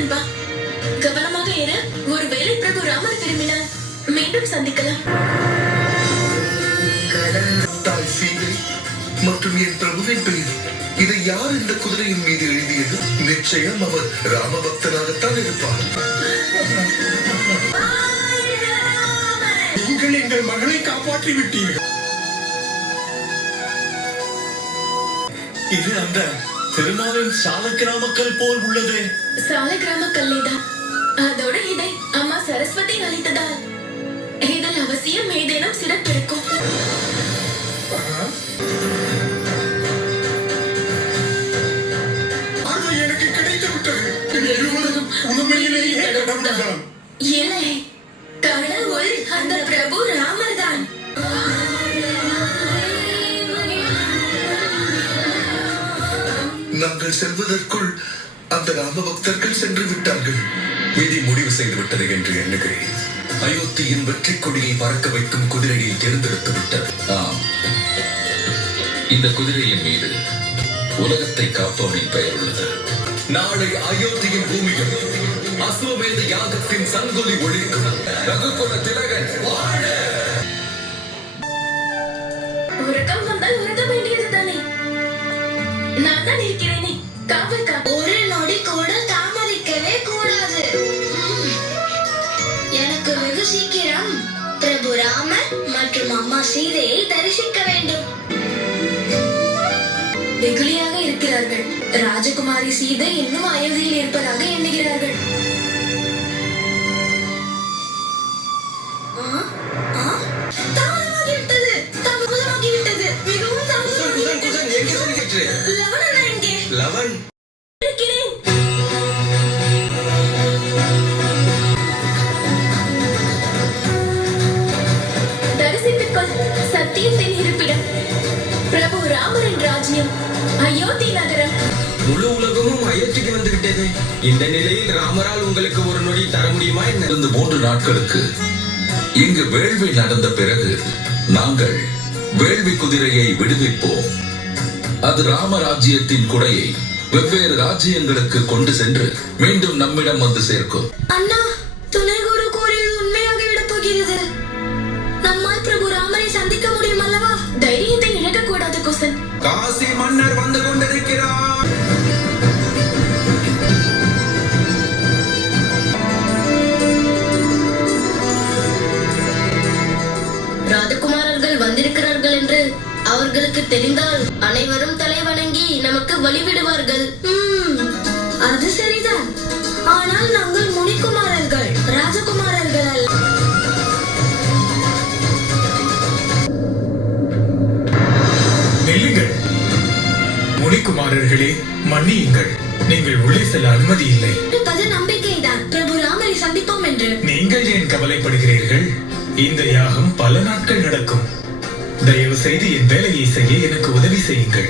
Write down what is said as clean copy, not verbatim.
நண்பா, கவனமாக இரு. ஒருவேளை பிரபு ராமர் திரும்பினால் மீண்டும் சந்திக்கலாம். தாய் சீதை மற்றும் என் பிரபுவின் பெயர், இதை யார் இந்த குதிரையின் மீது எழுதியது? நிச்சயம் அவர் ராம பக்தனாகத்தான் இருப்பார். நீங்கள் எங்கள் மகளை காப்பாற்றி விட்டீர்கள். இது அந்த திருமாலின் சால கிராமக்கல் போல் உள்ளது. சால கிராம கல்லேதான். அதோட இதை அம்மா சரஸ்வதி அளித்ததால் இதில் அவசியம் ஏதேனும் சிறப்பு இருக்கும். அது எனக்கு கிடைத்து விட்டது. இருவரும் உண்மையிலேயே கடவுள்தான். இல்லை, கடவுள் அந்த பிரபு ராமர் தான். நாங்கள் செல்வதற்குள் அந்த ராம பக்தர்கள் சென்று விட்டார்கள். விதி முடிவு செய்து விட்டது என்று எண்ணுகிறேன். அயோத்தியின் வெற்றி கொடியை பறக்க வைக்கும் குதிரையை தேர்ந்தெடுத்து விட்டது. ஆம், இந்த குதிரையின் மீது உலகத்தை காப்பவனின் பெயர் உள்ளது. நாளை அயோத்தியின் பூமியில் அஸ்வமேத யாகத்தின் சங்கொலி ஒழிக்கும். ரகுகுல திலகன் வாழ! உறக்கம் வந்தால் உறங்க வேண்டியது தானே. நான் தான் இருக்கிறேனே, காவல் காக்க. ஒரு நொடி கூட தாமதிக்கவே கூடாது. எனக்கு வெகு சீக்கிரம் பிரபு ராமர் மற்றும் அம்மா சீதையை தரிசிக்க வேண்டும். வெகுளியாக இருக்கிறார்கள். ராஜகுமாரி சீதை இன்னும் அயோத்தியில் இருப்பதாக எண்ணுகிறார்கள். தாமதமாகிவிட்டது, தாமதமாகிவிட்டது, மிகவும் தாமதமாகிவிட்டது. லவணன் எங்கே? லவன் இருக்கிறேன். தரிசித்துக் கொள். சத்தியத்தின் இருப்பிடம் பிரபு ராமரின் ராஜ்யம் அயோத்தி நகரம். முழு உலகமும் அயோத்திக்கு வந்து விட்டது. இந்த நிலையில் ராமரால் உங்களுக்கு ஒரு நொடி தர முடியுமா என்ன? 3 நாட்களுக்கு இங்கு வேள்வி நடந்த பிறகு நாங்கள் வேள்வி குதிரையை விடுவிப்போம். அது ராமராஜ்யத்தின் குடையை வெவ்வேறு ராஜ்யங்களுக்கு கொண்டு சென்று மீண்டும் நம்மிடம் வந்து சேர்க்கும். அண்ணா, துணை குரு கூறியது உண்மையாகிவிடப் போகிறது. நம்மால் பிரபு ராமரை சந்திக்க முடியும் அல்லவா? தைரியத்தை இழக்கக்கூடாது குசன். காசி மன்னர் வந்து கொண்டிருக்கிறார். ராஜகுமாரர்கள் வந்திருக்கிறார்கள் என்று அவர்களுக்கு தெரிந்தால் அனைவரும் தலை வணங்கி நமக்கு வழிவிடுவார்கள். அது சரிதான். ஆனால் நாங்கள் முனிக்குமாரர்கள், ராஜகுமாரர்கள் அல்ல. நெல்லுங்கள். முனிக்குமாரர்களே, மன்னியுங்கள். நீங்கள் உள்ளே செல்ல அனுமதி இல்லை. இருப்பது நம்பிக்கைதான். பிரபு ராமரை சந்திப்போம் என்று. நீங்கள் ஏன் கவலைப்படுகிறீர்கள்? இந்த யாகம் பல நாட்கள் நடக்கும். தயவு செய்து என் வேலையை செய்ய எனக்கு உதவி செய்யுங்கள்.